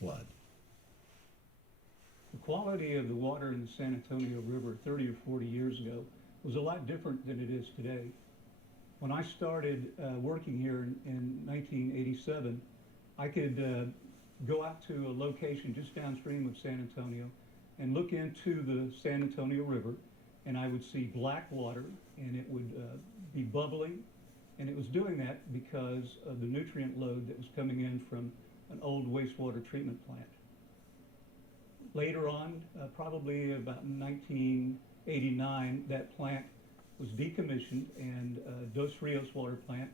flood? The quality of the water in the San Antonio River 30 or 40 years ago was a lot different than it is today. When I started working here in 1987, I could go out to a location just downstream of San Antonio and look into the San Antonio River, and I would see black water, and it would be bubbling, and it was doing that because of the nutrient load that was coming in from an old wastewater treatment plant. Later on, probably about 1989, that plant was decommissioned, and Dos Rios water plant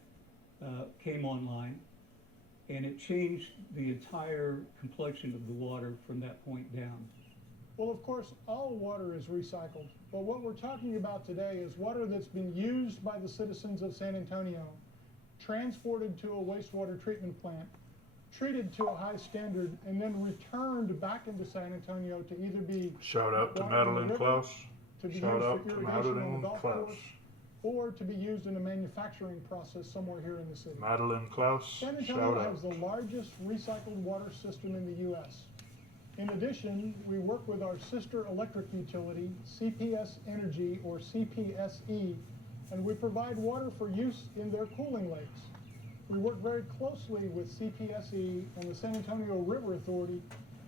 came online, and it changed the entire complexion of the water from that point down. Well, of course, all water is recycled, but what we're talking about today is water that's been used by the citizens of San Antonio, transported to a wastewater treatment plant, treated to a high standard, and then returned back into San Antonio to either be Shout out to water in the Madeline river, Clous. to be Shout used out for to irrigation on the Madeline golf Clous. course, or to be used in a manufacturing process somewhere here in the city. Madeline Clous. San Shout Antonio out. has the largest recycled water system in the U.S. In addition, we work with our sister electric utility, CPS Energy, or CPSE, and we provide water for use in their cooling lakes. We work very closely with CPSE and the San Antonio River Authority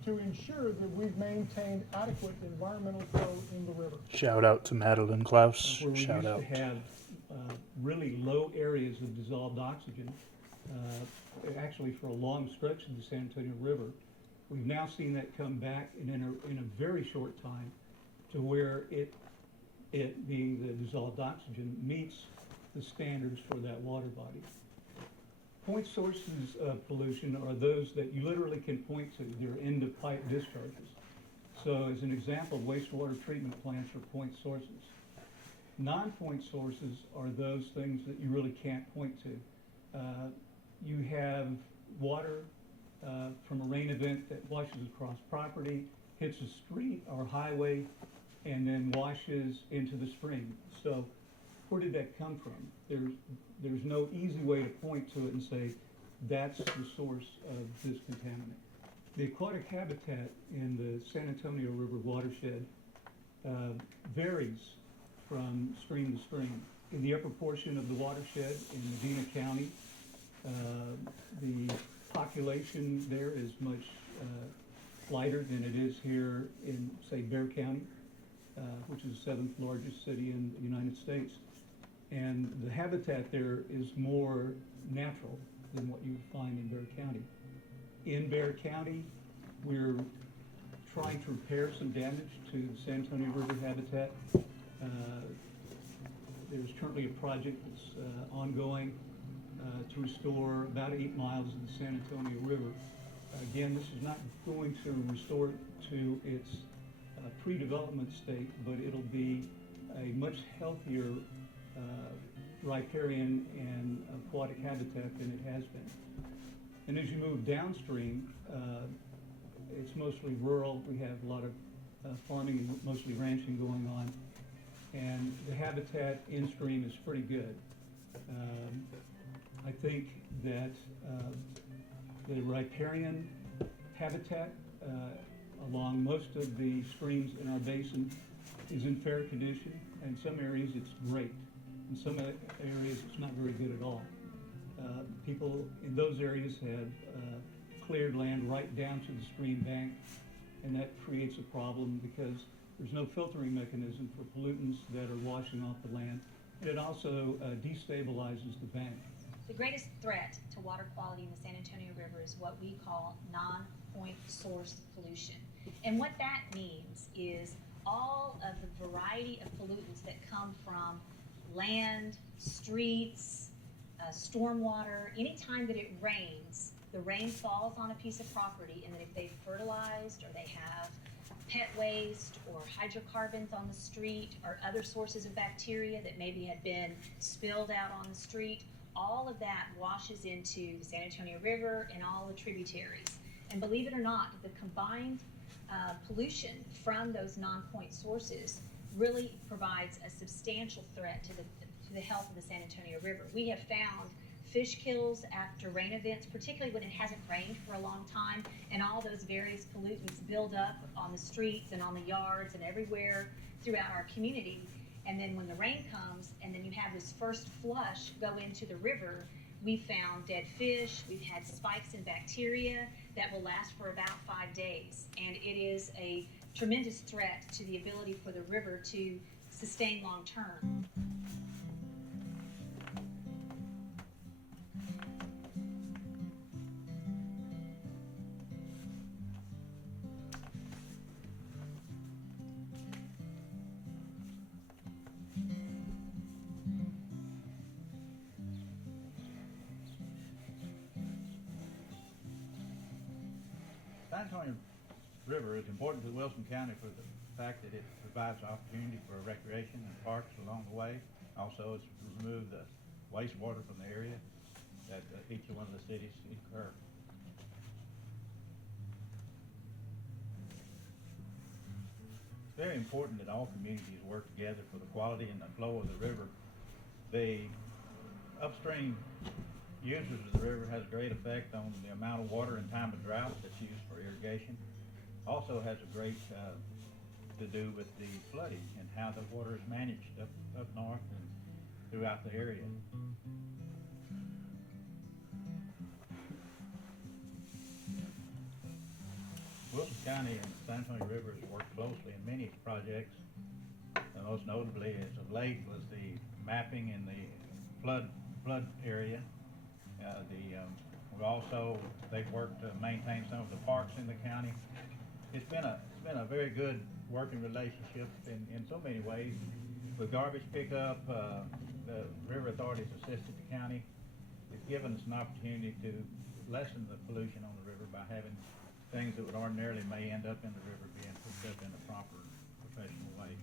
to ensure that we've maintained adequate environmental flow in the river. Shout out to Madeline Clous. Where we Shout used out. to have really low areas of dissolved oxygen, actually for a long stretch of the San Antonio River, we've now seen that come back in a very short time to where it being the dissolved oxygen meets the standards for that water body. Point sources of pollution are those that you literally can point to. They're end of pipe discharges. So as an example, wastewater treatment plants are point sources. Non-point sources are those things that you really can't point to. You have water from a rain event that washes across property, hits a street or highway, and then washes into the stream. So where did that come from? There's no easy way to point to it and say that's the source of this contaminant. The aquatic habitat in the San Antonio River watershed varies from stream to stream. In the upper portion of the watershed in Medina County, the population there is much lighter than it is here in, say, Bexar County, which is the 7th largest city in the United States. And the habitat there is more natural than what you would find in Bexar County. In Bexar County, we're trying to repair some damage to the San Antonio River habitat. There's currently a project that's ongoing to restore about 8 miles of the San Antonio River. Again, this is not going to restore it to its pre-development state, but it'll be a much healthier riparian and aquatic habitat than it has been. And as you move downstream, it's mostly rural. We have a lot of farming and mostly ranching going on. And the habitat in stream is pretty good. I think that the riparian habitat along most of the streams in our basin is in fair condition. In some areas it's great. In some areas it's not very good at all. People in those areas have cleared land right down to the stream bank, and that creates a problem because there's no filtering mechanism for pollutants that are washing off the land, and it also destabilizes the bank. The greatest threat to water quality in the San Antonio River is what we call non-point source pollution. And what that means is all of the variety of pollutants that come from land, streets, stormwater. Anytime that it rains, the rain falls on a piece of property, and then if they've fertilized or they have pet waste or hydrocarbons on the street or other sources of bacteria that maybe had been spilled out on the street, all of that washes into the San Antonio River and all the tributaries. And believe it or not, the combined pollution from those non-point sources really provides a substantial threat to the health of the San Antonio River. We have found fish kills after rain events, particularly when it hasn't rained for a long time, and all those various pollutants build up on the streets and on the yards and everywhere throughout our community. And then when the rain comes, and then you have this first flush go into the river, we found dead fish, we've had spikes in bacteria that will last for about 5 days. And it is a tremendous threat to the ability for the river to sustain long term. San Antonio River is important to Wilson County for the fact that it provides opportunity for recreation and parks along the way. Also, it's removed the wastewater from the area that each one of the cities incur. It's very important that all communities work together for the quality and the flow of the river. The upstream users of the river has a great effect on the amount of water in time of drought that's used for irrigation. Also has a great to do with the flooding and how the water is managed up north and throughout the area. Wilson County and San Antonio River has worked closely in many projects. Most notably, as of late, was the mapping in the flood area. They've worked to maintain some of the parks in the county. It's been a very good working relationship in so many ways. With garbage pickup, the River Authority's assisted the county. It's given us an opportunity to lessen the pollution on the river by having things that would ordinarily may end up in the river being picked up in a proper professional way.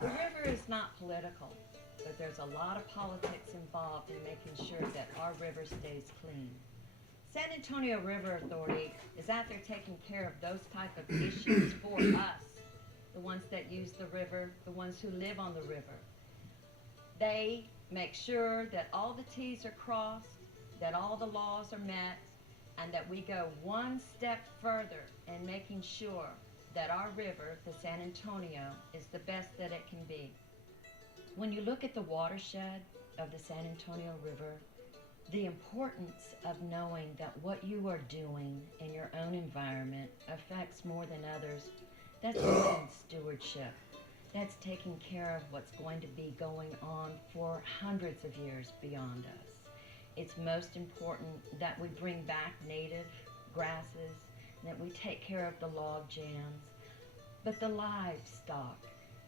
The river is not political, but there's a lot of politics involved in making sure that our river stays clean. San Antonio River Authority is out there taking care of those type of issues for us, the ones that use the river, the ones who live on the river. They make sure that all the T's are crossed, that all the laws are met, and that we go one step further in making sure that our river, the San Antonio, is the best that it can be. When you look at the watershed of the San Antonio River, the importance of knowing that what you are doing in your own environment affects more than others, that's taking stewardship. That's taking care of what's going to be going on for hundreds of years beyond us. It's most important that we bring back native grasses, that we take care of the log jams, but the livestock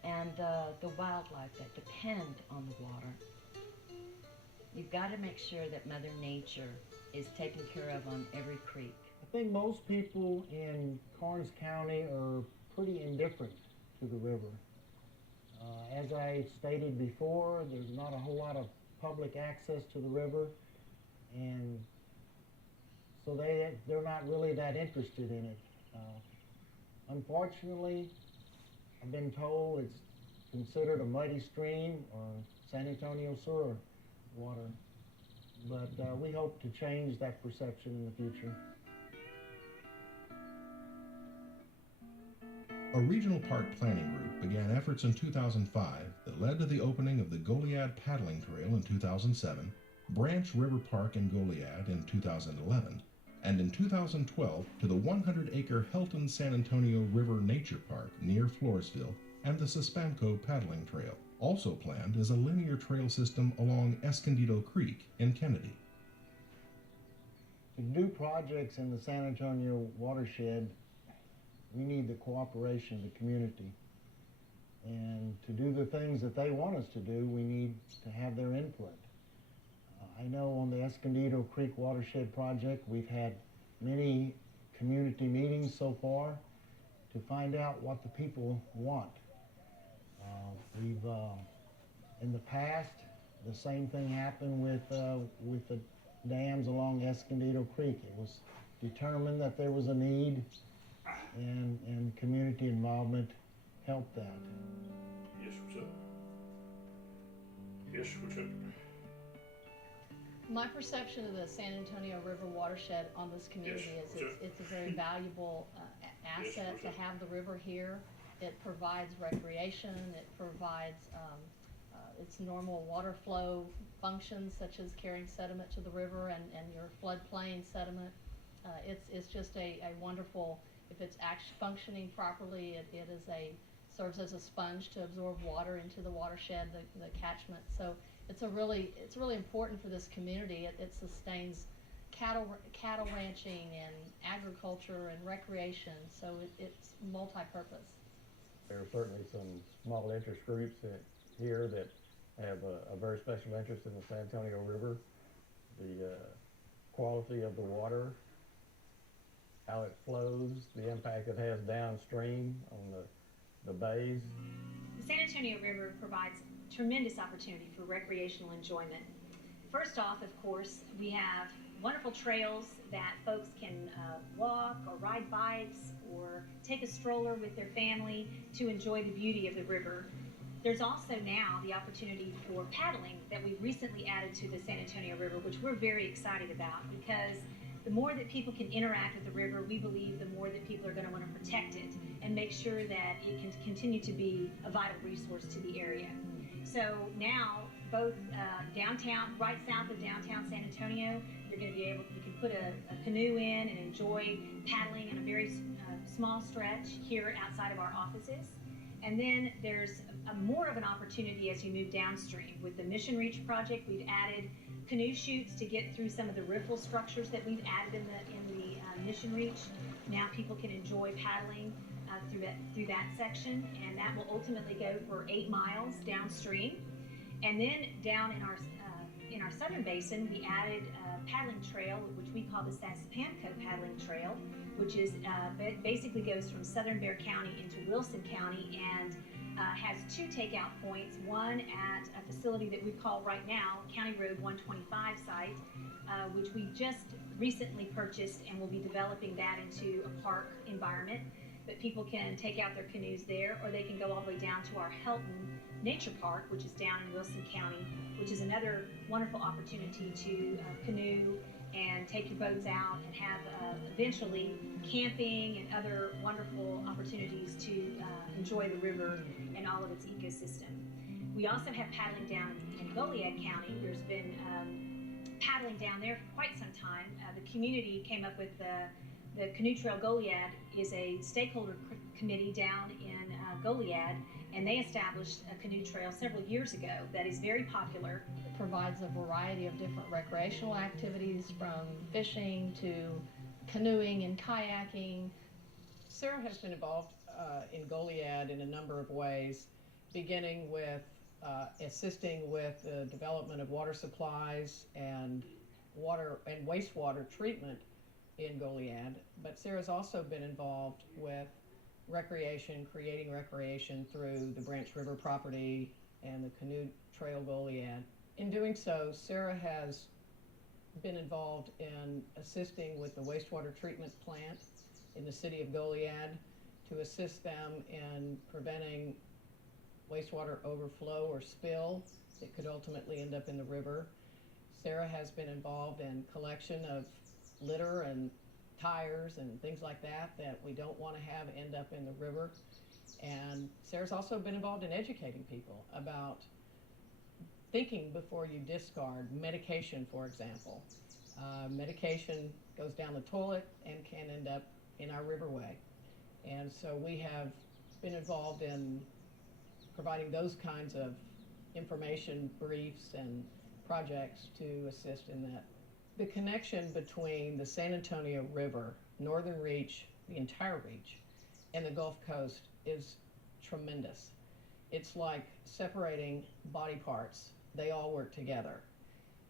and the wildlife that depend on the water. You've got to make sure that Mother Nature is taken care of on every creek. I think most people in Karnes County are pretty indifferent to the river. As I stated before, there's not a whole lot of public access to the river, and so they're not really that interested in it. Unfortunately, I've been told it's considered a muddy stream or San Antonio sewer water, but we hope to change that perception in the future. A regional park planning group began efforts in 2005 that led to the opening of the Goliad Paddling Trail in 2007, Branch River Park in Goliad in 2011, and in 2012 to the 100-acre Helton San Antonio River Nature Park near Floresville and the Suspamco Paddling Trail. Also planned is a linear trail system along Escondido Creek in Kennedy. To do projects in the San Antonio watershed, we need the cooperation of the community. And to do the things that they want us to do, we need to have their input. I know on the Escondido Creek Watershed Project, we've had many community meetings so far to find out what the people want. We've, in the past, The same thing happened with the dams along Escondido Creek. It was determined that there was a need, and community involvement helped that. Yes, what's up? Yes, what's up? My perception of the San Antonio River watershed on this community Yes, is it's a very valuable asset to have the river here. It provides recreation, it provides its normal water flow functions such as carrying sediment to the river and your floodplain sediment. It's just a wonderful, if it's actually functioning properly, it serves as a sponge to absorb water into the watershed, the catchment. So it's really important for this community. It sustains cattle ranching and agriculture and recreation. So it's multi-purpose. There are certainly some small interest groups here that have a very special interest in the San Antonio River, the quality of the water, how it flows, the impact it has downstream on the bays. The San Antonio River provides tremendous opportunity for recreational enjoyment. First off, of course, we have wonderful trails that folks can walk or ride bikes or take a stroller with their family to enjoy the beauty of the river. There's also now the opportunity for paddling that we've recently added to the San Antonio River, which we're very excited about, because the more that people can interact with the river, we believe the more that people are going to want to protect it and make sure that it can continue to be a vital resource to the area. So now, both downtown, right south of downtown San Antonio, you can put a canoe in and enjoy paddling in a very small stretch here outside of our offices. And then there's more of an opportunity as you move downstream. With the Mission Reach project, we've added canoe chutes to get through some of the riffle structures that we've added in the Mission Reach. Now people can enjoy paddling through that section, and that will ultimately go for 8 miles downstream. And then down in our southern basin, we added a paddling trail, which we call the Sasapamco Paddling Trail, which is basically goes from southern Bexar County into Wilson County and has 2 takeout points, one at a facility that we call right now County Road 125 site, which we just recently purchased, and we'll be developing that into a park environment. But people can take out their canoes there, or they can go all the way down to our Helton Nature Park, which is down in Wilson County, which is another wonderful opportunity to canoe and take your boats out and have eventually camping and other wonderful opportunities to enjoy the river and all of its ecosystem. We also have paddling down in Goliad County. There's been paddling down there for quite some time. The community came up with the Canoe Trail Goliad is a stakeholder committee down in Goliad, and they established a canoe trail several years ago that is very popular. It provides a variety of different recreational activities, from fishing to canoeing and kayaking. Sarah has been involved in Goliad in a number of ways, beginning with assisting with the development of water supplies and water and wastewater treatment in Goliad. But Sarah's also been involved with recreation, creating recreation through the Branch River property and the Canoe Trail Goliad. In doing so, Sarah has been involved in assisting with the wastewater treatment plant in the city of Goliad to assist them in preventing wastewater overflow or spill that could ultimately end up in the river. Sarah has been involved in collection of litter and tires and things like that we don't want to have end up in the river. And Sarah's also been involved in educating people about thinking before you discard medication, for example. Medication goes down the toilet and can end up in our riverway. And so we have been involved in providing those kinds of information briefs and projects to assist in that. The connection between the San Antonio River, Northern Reach, the entire reach, and the Gulf Coast is tremendous. It's like separating body parts. They all work together.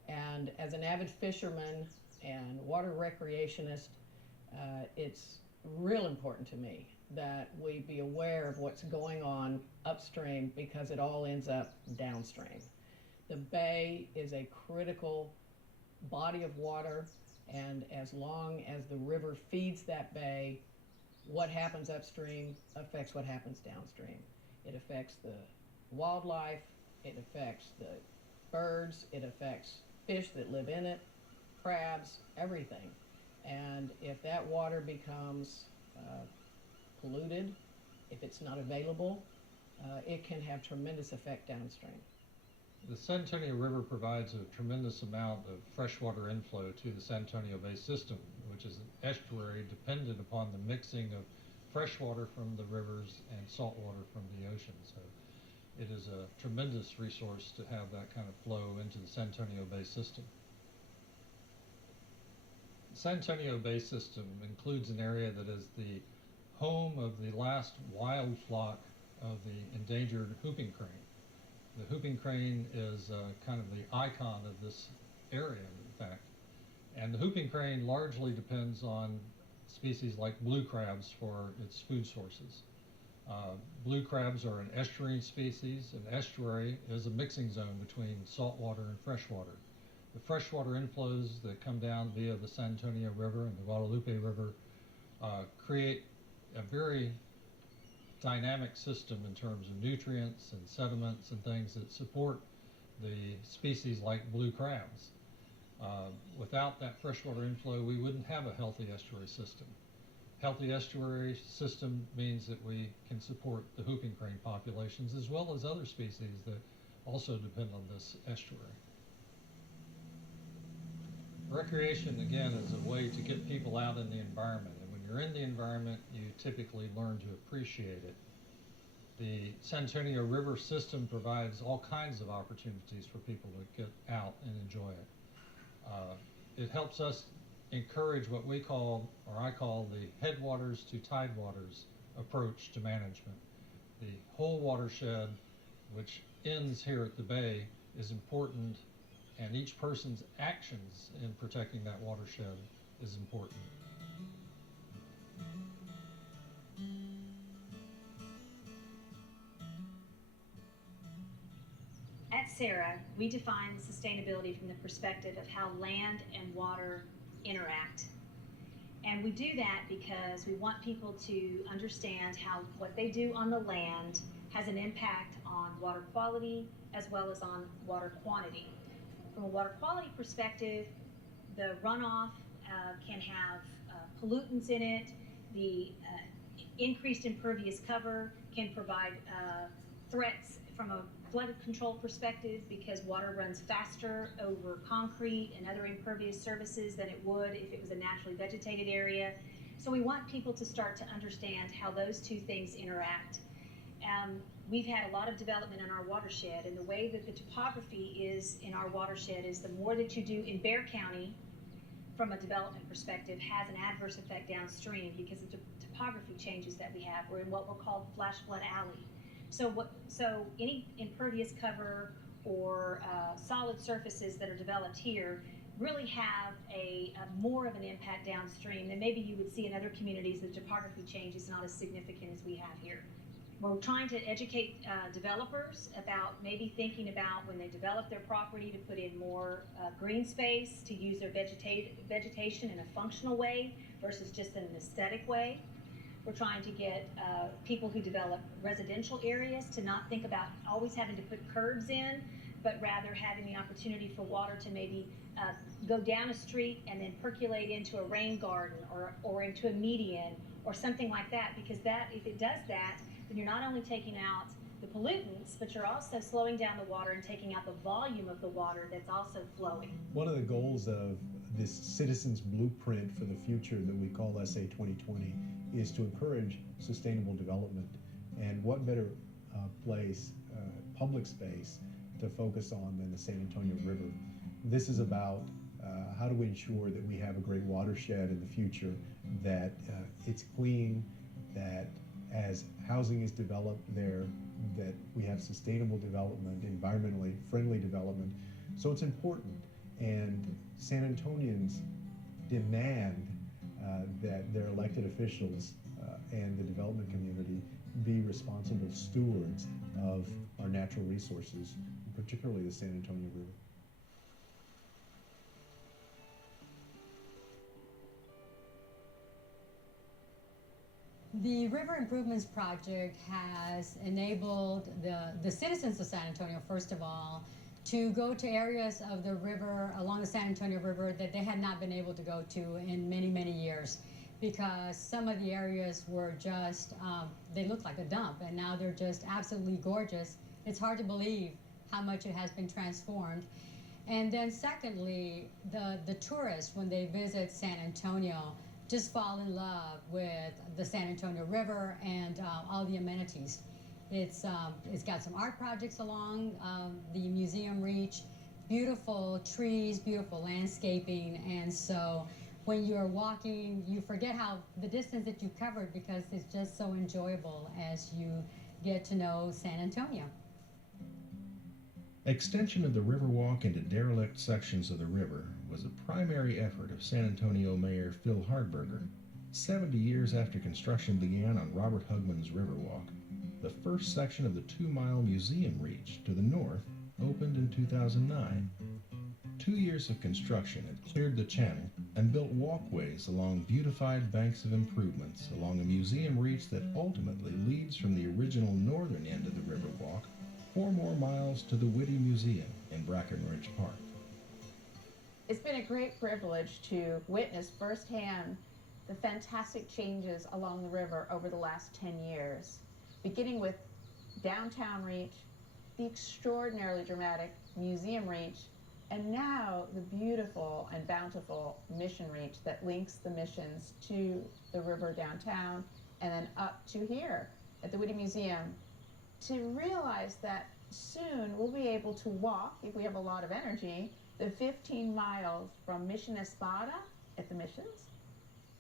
And as an avid fisherman and water recreationist, it's real important to me that we be aware of what's going on upstream, because it all ends up downstream. The bay is a critical body of water, and as long as the river feeds that bay, what happens upstream affects what happens downstream. It affects the wildlife, it affects the birds, it affects fish that live in it, crabs, everything. And if that water becomes polluted, if it's not available, it can have tremendous effect downstream. The San Antonio River provides a tremendous amount of freshwater inflow to the San Antonio Bay system, which is an estuary dependent upon the mixing of freshwater from the rivers and saltwater from the ocean. So it is a tremendous resource to have that kind of flow into the San Antonio Bay system. The San Antonio Bay system includes an area that is the home of the last wild flock of the endangered whooping crane. The whooping crane is kind of the icon of this area, in fact. And the whooping crane largely depends on species like blue crabs for its food sources. Blue crabs are an estuarine species. An estuary is a mixing zone between saltwater and freshwater. The freshwater inflows that come down via the San Antonio River and the Guadalupe River create a very dynamic system in terms of nutrients and sediments and things that support the species like blue crabs. Without that freshwater inflow, we wouldn't have a healthy estuary system. Healthy estuary system means that we can support the whooping crane populations as well as other species that also depend on this estuary. Recreation, again, is a way to get people out in the environment. And when you're in the environment, you typically learn to appreciate it. The San Antonio River system provides all kinds of opportunities for people to get out and enjoy it. It helps us encourage what we call, or I call, the headwaters to tidewaters approach to management. The whole watershed, which ends here at the bay, is important, and each person's actions in protecting that watershed is important. At SARA, we define sustainability from the perspective of how land and water interact. And we do that because we want people to understand how what they do on the land has an impact on water quality as well as on water quantity. From a water quality perspective, the runoff can have pollutants in it. The increased impervious cover can provide threats from a flood control perspective because water runs faster over concrete and other impervious surfaces than it would if it was a naturally vegetated area. So we want people to start to understand how those two things interact. We've had a lot of development in our watershed, and the way that the topography is in our watershed is the more that you do in Bexar County from a development perspective has an adverse effect downstream because of the topography changes that we have. We're in what we're called flash flood alley. So any impervious cover or solid surfaces that are developed here really have a more of an impact downstream than maybe you would see in other communities. The topography change is not as significant as we have here. We're trying to educate developers about maybe thinking about when they develop their property to put in more green space, to use their vegetation in a functional way versus just in an aesthetic way. We're trying to get people who develop residential areas to not think about always having to put curbs in, but rather having the opportunity for water to maybe go down a street and then percolate into a rain garden or into a median or something like that, because that, if it does that, then you're not only taking out the pollutants, but you're also slowing down the water and taking out the volume of the water that's also flowing. One of the goals of this citizens blueprint for the future that we call SA 2020 is to encourage sustainable development. And what better place, public space, to focus on than the San Antonio River. This is about how do we ensure that we have a great watershed in the future, that it's clean, that as housing is developed there, that we have sustainable development, environmentally friendly development. So it's important, and San Antonians demand that their elected officials and the development community be responsible stewards of our natural resources, particularly the San Antonio River. The River Improvements Project has enabled the citizens of San Antonio, first of all, to go to areas of the river, along the San Antonio River, that they had not been able to go to in many, many years, because some of the areas were just, they looked like a dump, and now they're just absolutely gorgeous. It's hard to believe how much it has been transformed. And then secondly, the tourists, when they visit San Antonio, just fall in love with the San Antonio River and all the amenities. It's got some art projects along the museum reach, beautiful trees, beautiful landscaping, and so when you're walking, you forget how the distance that you've covered, because it's just so enjoyable as you get to know San Antonio. Extension of the Riverwalk into derelict sections of the river was a primary effort of San Antonio Mayor Phil Hardberger. 70 years after construction began on Robert Hugman's Riverwalk, the first section of the 2-mile museum reach to the north opened in 2009. 2 years of construction had cleared the channel and built walkways along beautified banks of improvements along a museum reach that ultimately leads from the original northern end of the Riverwalk 4 more miles to the Whitty Museum in Brackenridge Park. It's been a great privilege to witness firsthand the fantastic changes along the river over the last 10 years, beginning with downtown reach, the extraordinarily dramatic museum reach, and now the beautiful and bountiful mission reach that links the missions to the river downtown and then up to here at the Whitty Museum. To realize that soon we'll be able to walk, if we have a lot of energy, the 15 miles from Mission Espada at the missions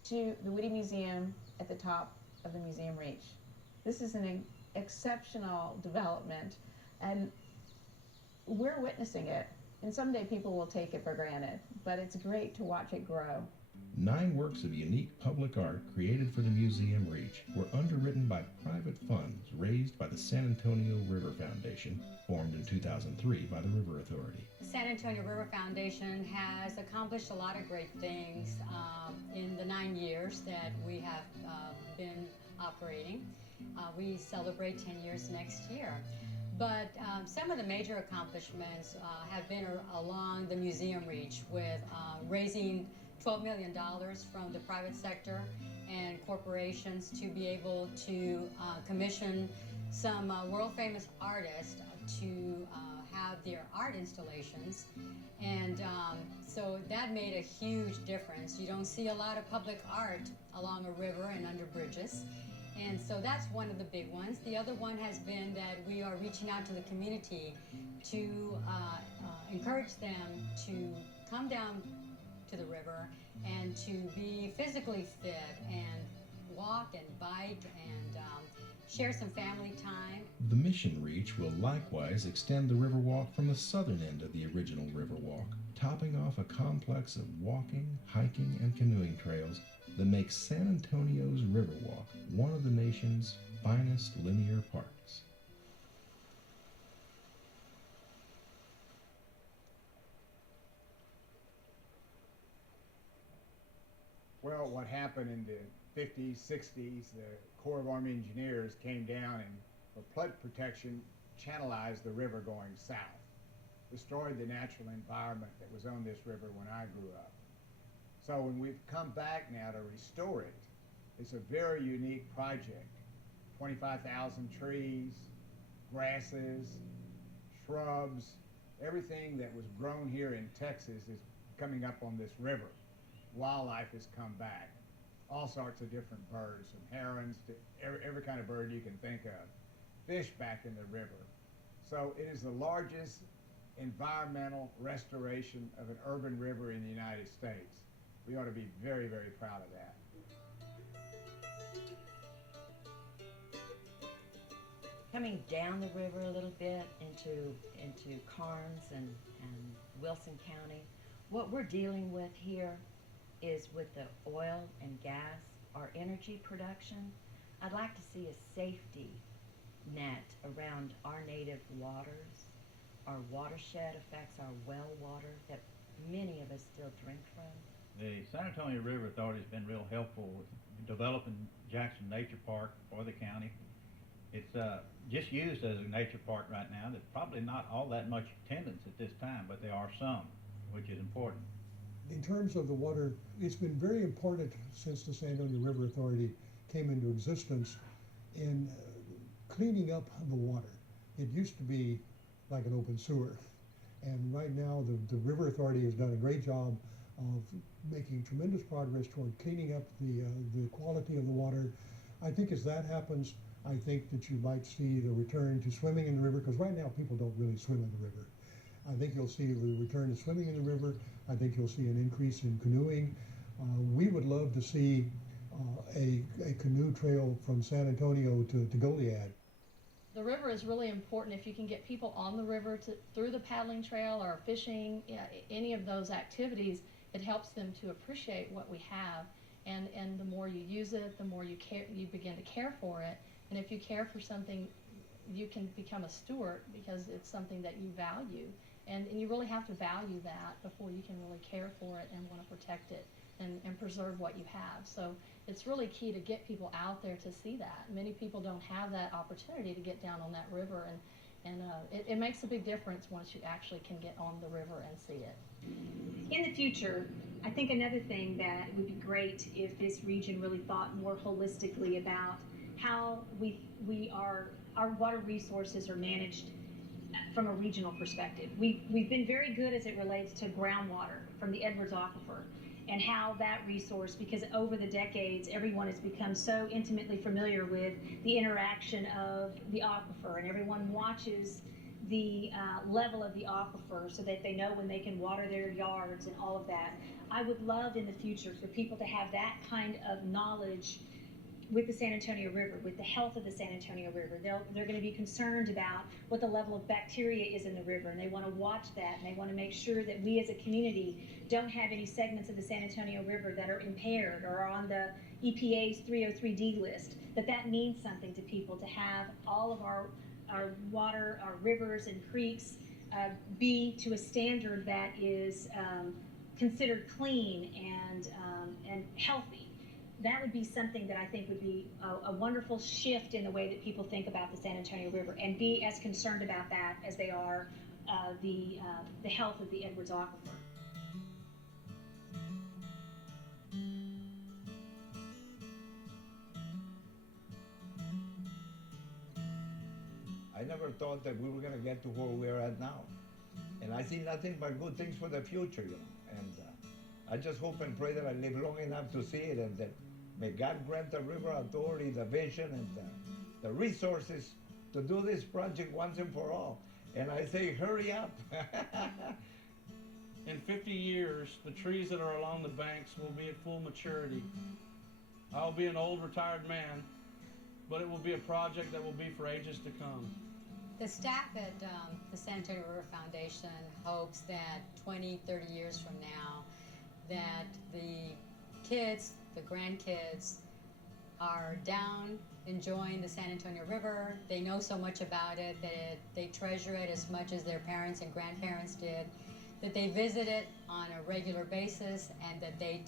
to the Whitty Museum at the top of the museum reach. This is an exceptional development, and we're witnessing it. And someday people will take it for granted, but it's great to watch it grow. 9 works of unique public art created for the museum reach were underwritten by private funds raised by the San Antonio River Foundation, formed in 2003 by the River Authority. The San Antonio River Foundation has accomplished a lot of great things in the 9 years that we have been operating. We celebrate 10 years next year. But some of the major accomplishments have been along the museum reach, with raising $12 million from the private sector and corporations to be able to commission some world-famous artists to have their art installations. And so that made a huge difference. You don't see a lot of public art along a river and under bridges. And so that's one of the big ones. The other one has been that we are reaching out to the community to encourage them to come down to the river and to be physically fit and walk and bike and share some family time. The Mission Reach will likewise extend the Riverwalk from the southern end of the original Riverwalk, topping off a complex of walking, hiking, and canoeing trails that makes San Antonio's Riverwalk one of the nation's finest linear parks. Well, what happened in the 50s, 60s, the Corps of Army Engineers came down and, for flood protection, channelized the river going south, destroyed the natural environment that was on this river when I grew up. So when we've come back now to restore it, it's a very unique project. 25,000 trees, grasses, shrubs, everything that was grown here in Texas is coming up on this river. Wildlife has come back. All sorts of different birds, from herons to every kind of bird you can think of. Fish back in the river. So it is the largest environmental restoration of an urban river in the United States. We ought to be very, very proud of that. Coming down the river a little bit into Karnes and Wilson County, what we're dealing with here is with the oil and gas, our energy production. I'd like to see a safety net around our native waters our watershed, affects our well water that many of us still drink from? The San Antonio River Authority has been real helpful with developing Jackson Nature Park for the county. It's just used as a nature park right now. There's probably not all that much attendance at this time, but there are some, which is important. In terms of the water, it's been very important since the San Antonio River Authority came into existence in cleaning up the water. It used to be like an open sewer. And right now, the River Authority has done a great job of making tremendous progress toward cleaning up the quality of the water. I think as that happens, I think that you might see the return to swimming in the river, because right now people don't really swim in the river. I think you'll see the return to swimming in the river. I think you'll see an increase in canoeing. We would love to see a canoe trail from San Antonio to Goliad. The river is really important. If you can get people on the river through the paddling trail or fishing, any of those activities, it helps them to appreciate what we have. And the more you use it, the more you begin to care for it. And if you care for something, you can become a steward because it's something that you value. And you really have to value that before you can really care for it and want to protect it and preserve what you have. So it's really key to get people out there to see that. Many people don't have that opportunity to get down on that river, and it makes a big difference once you actually can get on the river and see it. In the future, I think another thing that would be great if this region really thought more holistically about how our water resources are managed from a regional perspective. We've been very good as it relates to groundwater from the Edwards Aquifer, and how that resource, because over the decades everyone has become so intimately familiar with the interaction of the aquifer, and everyone watches the level of the aquifer so that they know when they can water their yards and all of that. I would love in the future for people to have that kind of knowledge with the San Antonio River, with the health of the San Antonio River. They're going to be concerned about what the level of bacteria is in the river, and they want to watch that, and they want to make sure that we as a community don't have any segments of the San Antonio River that are impaired or are on the EPA's 303D list, that means something to people to have all of our water, our rivers and creeks be to a standard that is considered clean and healthy. That would be something that I think would be a wonderful shift in the way that people think about the San Antonio River, and be as concerned about that as they are the health of the Edwards Aquifer. I never thought that we were going to get to where we're at now. And I see nothing but good things for the future, you know. And I just hope and pray that I live long enough to see it, and that may God grant the River Authority the vision and the resources to do this project once and for all. And I say, hurry up. In 50 years, the trees that are along the banks will be at full maturity. I'll be an old retired man, but it will be a project that will be for ages to come. The staff at the San Antonio River Foundation hopes that 20, 30 years from now, that the kids, the grandkids, are down enjoying the San Antonio River. They know so much about it that they treasure it as much as their parents and grandparents did, that they visit it on a regular basis, and that they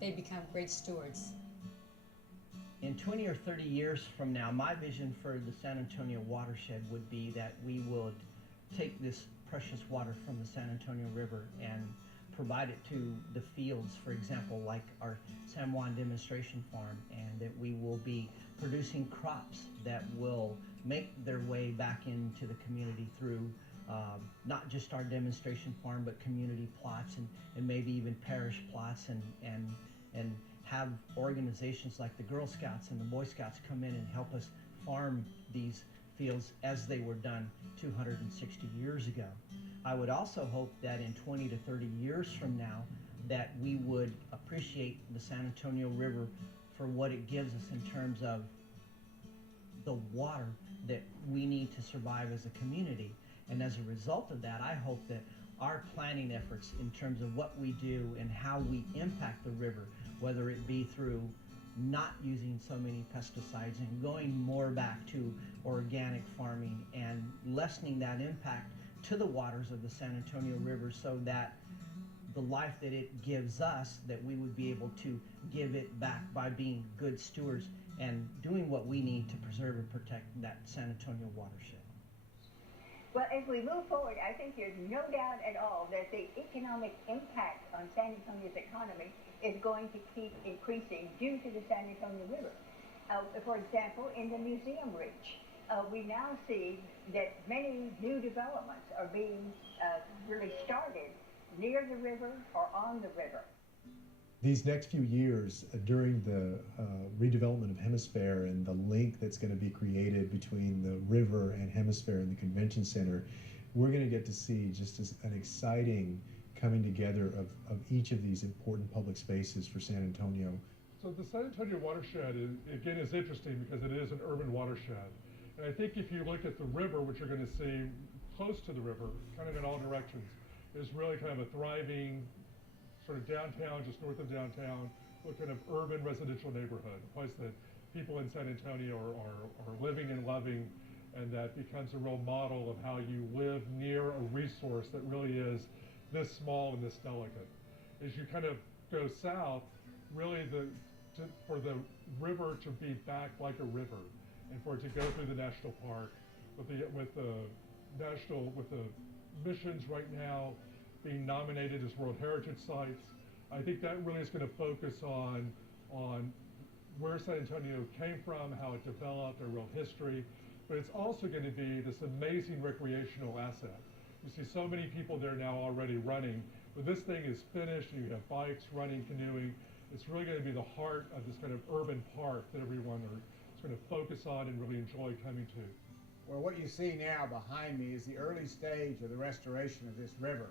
become great stewards. In 20 or 30 years from now, my vision for the San Antonio watershed would be that we would take this precious water from the San Antonio River and provide it to the fields, for example, like our San Juan demonstration farm, and that we will be producing crops that will make their way back into the community through not just our demonstration farm, but community plots and maybe even parish plots, and have organizations like the Girl Scouts and the Boy Scouts come in and help us farm these fields as they were done 260 years ago. I would also hope that in 20 to 30 years from now, that we would appreciate the San Antonio River for what it gives us in terms of the water that we need to survive as a community. And as a result of that, I hope that our planning efforts in terms of what we do and how we impact the river, whether it be through not using so many pesticides and going more back to organic farming and lessening that impact to the waters of the San Antonio River so that the life that it gives us, that we would be able to give it back by being good stewards and doing what we need to preserve and protect that San Antonio watershed. Well, as we move forward, I think there's no doubt at all that the economic impact on San Antonio's economy is going to keep increasing due to the San Antonio River. For example, in the museum reach, we now see that many new developments are being really started near the river or on the river. These next few years, during the redevelopment of Hemisphere and the link that's going to be created between the river and Hemisphere and the convention center, we're going to get to see just an exciting coming together of each of these important public spaces for San Antonio. So the San Antonio watershed, again, is interesting because it is an urban watershed. And I think if you look at the river, which you're going to see close to the river, kind of in all directions, is really kind of a thriving sort of downtown, just north of downtown, a kind of urban residential neighborhood, a place that people in San Antonio are living and loving, and that becomes a real model of how you live near a resource that really is this small and this delicate. As you kind of go south, really for the river to be back like a river, and for it to go through the national park, with the missions right now being nominated as World Heritage Sites. I think that really is going to focus on where San Antonio came from, how it developed, our real history, but it's also going to be this amazing recreational asset. You see so many people there now already running, but this thing is finished, and you have bikes, running, canoeing. It's really going to be the heart of this kind of urban park that everyone is going to focus on and really enjoy coming to. Well, what you see now behind me is the early stage of the restoration of this river.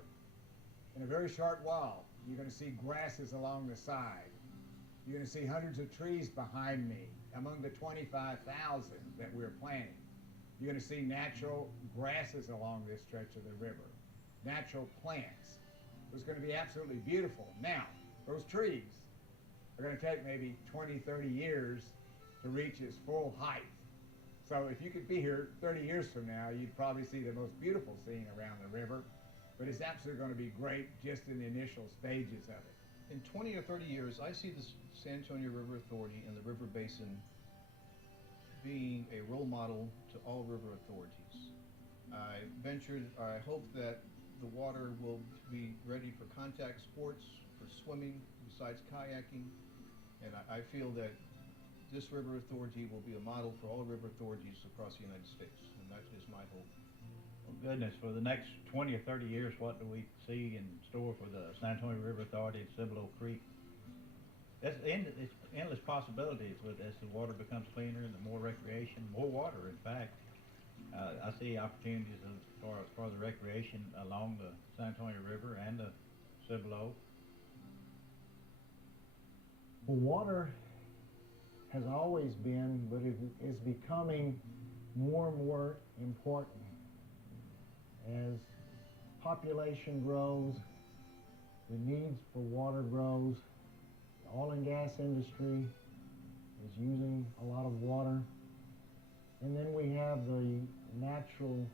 In a very short while, you're going to see grasses along the side. You're going to see hundreds of trees behind me, among the 25,000 that we're planting. You're going to see natural grasses along this stretch of the river, natural plants. It's going to be absolutely beautiful. Now, those trees are going to take maybe 20, 30 years to reach its full height. So if you could be here 30 years from now, you'd probably see the most beautiful scene around the river. But it's absolutely going to be great just in the initial stages of it. In 20 or 30 years, I see the San Antonio River Authority and the river basin being a role model to all river authorities. I hope that the water will be ready for contact sports, for swimming, besides kayaking, and I feel that this river authority will be a model for all river authorities across the United States, and that is my hope. Goodness, for the next 20 or 30 years, what do we see in store for the San Antonio River Authority and Cibolo Creek? It's endless possibilities as the water becomes cleaner and the more recreation, more water, in fact. I see opportunities for the recreation along the San Antonio River and the Cibolo. Well, water has always been, but it is becoming more and more important. As population grows, the needs for water grows. The oil and gas industry is using a lot of water. And then we have the natural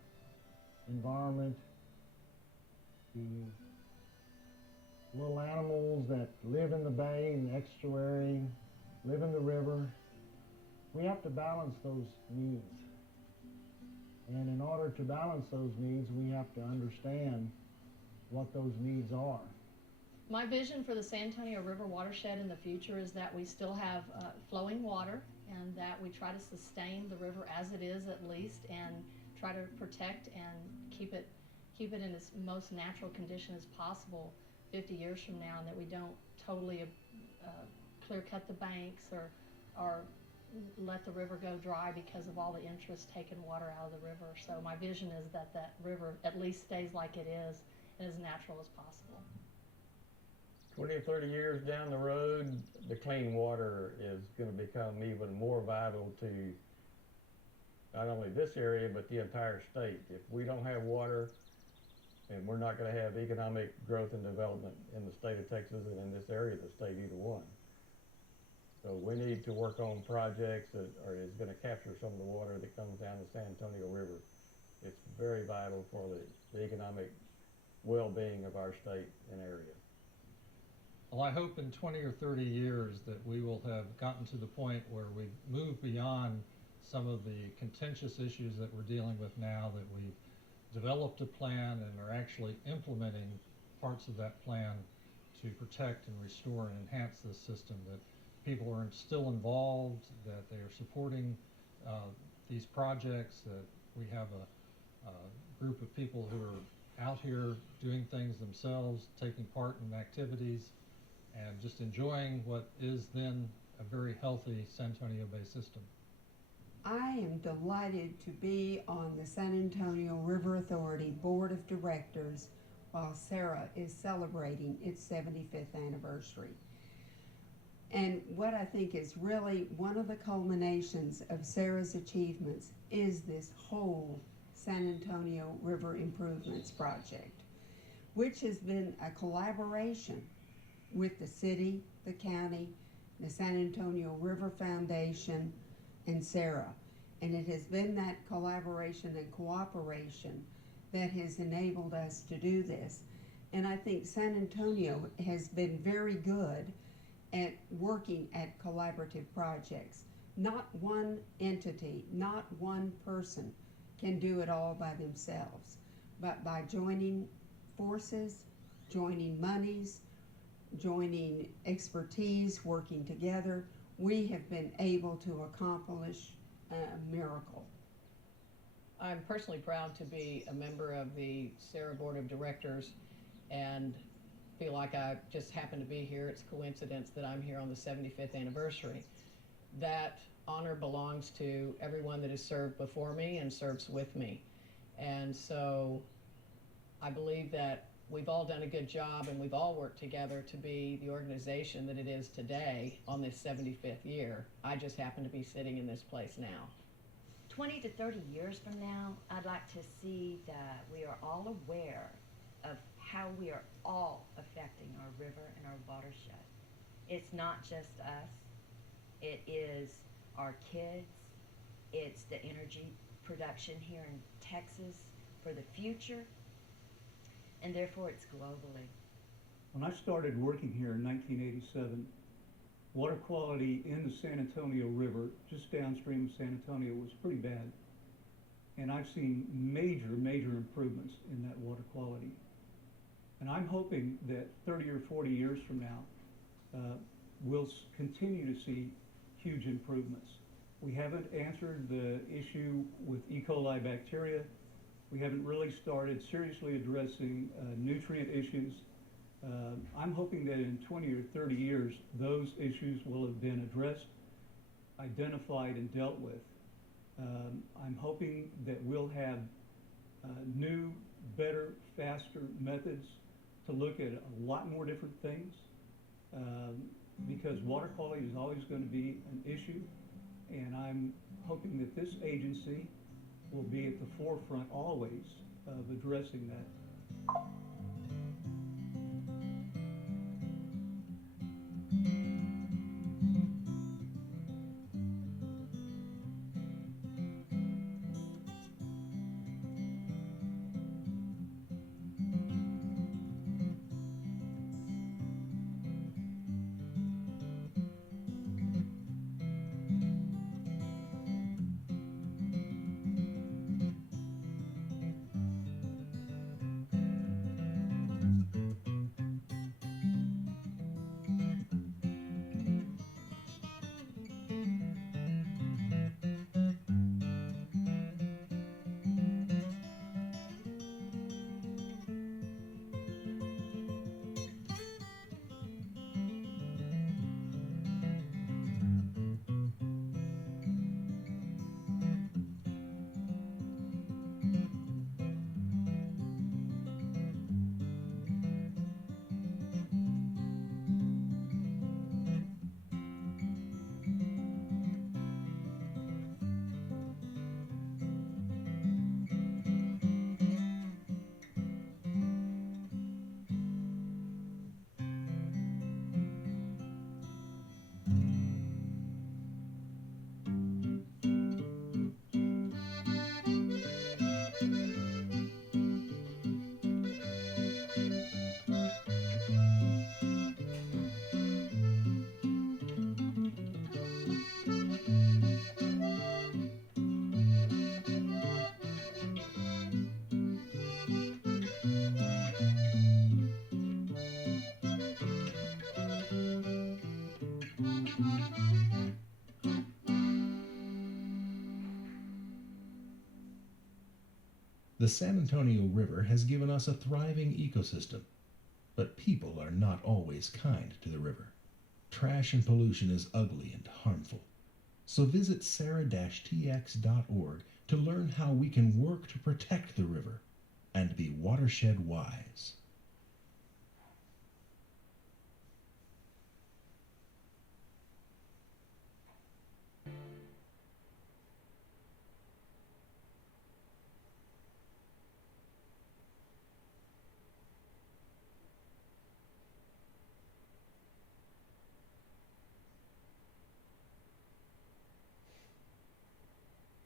environment, the little animals that live in the bay and the estuary, live in the river. We have to balance those needs. And in order to balance those needs, we have to understand what those needs are. My vision for the San Antonio River watershed in the future is that we still have flowing water, and that we try to sustain the river as it is at least, and try to protect and keep it in its most natural condition as possible 50 years from now, and that we don't totally clear cut the banks or let the river go dry because of all the interest taking water out of the river. So my vision is that that river at least stays like it is and as natural as possible. 20 or 30 years down the road, the clean water is going to become even more vital to not only this area, but the entire state. If we don't have water, and we're not going to have economic growth and development in the state of Texas and in this area of the state, either one. So we need to work on projects that is going to capture some of the water that comes down the San Antonio River It's very vital for the economic well-being of our state and area. Well, I hope in 20 or 30 years that we will have gotten to the point where we've moved beyond some of the contentious issues that we're dealing with now, that we've developed a plan and are actually implementing parts of that plan to protect and restore and enhance this system, that people are still involved, that they are supporting these projects, that we have a group of people who are out here doing things themselves, taking part in activities, and just enjoying what is then a very healthy San Antonio Bay system. I am delighted to be on the San Antonio River Authority Board of Directors while Sarah is celebrating its 75th anniversary. And what I think is really one of the culminations of Sarah's achievements is this whole San Antonio River Improvements Project, which has been a collaboration with the city, the county, the San Antonio River Foundation, and Sarah. And it has been that collaboration and cooperation that has enabled us to do this. And I think San Antonio has been very good at working at collaborative projects. Not one entity, not one person can do it all by themselves, but by joining forces, joining monies, joining expertise, working together, we have been able to accomplish a miracle. I'm personally proud to be a member of the Sarah Board of Directors and feel like I just happen to be here. It's coincidence that I'm here on the 75th anniversary. That honor belongs to everyone that has served before me and serves with me. And so I believe that we've all done a good job and we've all worked together to be the organization that it is today on this 75th year. I just happen to be sitting in this place now. 20 to 30 years from now, I'd like to see that we are all aware of how we are all affecting our river and our watershed. It's not just us. It is our kids. It's the energy production here in Texas for the future. And therefore it's globally. When I started working here in 1987, water quality in the San Antonio River, just downstream of San Antonio, was pretty bad. And I've seen major, major improvements in that water quality. And I'm hoping that 30 or 40 years from now, we'll continue to see huge improvements. We haven't answered the issue with E. coli bacteria. We haven't really started seriously addressing nutrient issues. I'm hoping that in 20 or 30 years, those issues will have been addressed, identified, and dealt with. I'm hoping that we'll have new, better, faster methods to look at a lot more different things, because water quality is always going to be an issue, and I'm hoping that this agency will be at the forefront always of addressing that. The San Antonio River has given us a thriving ecosystem, but people are not always kind to the river. Trash and pollution is ugly and harmful. So visit sarah-tx.org to learn how we can work to protect the river and be watershed wise.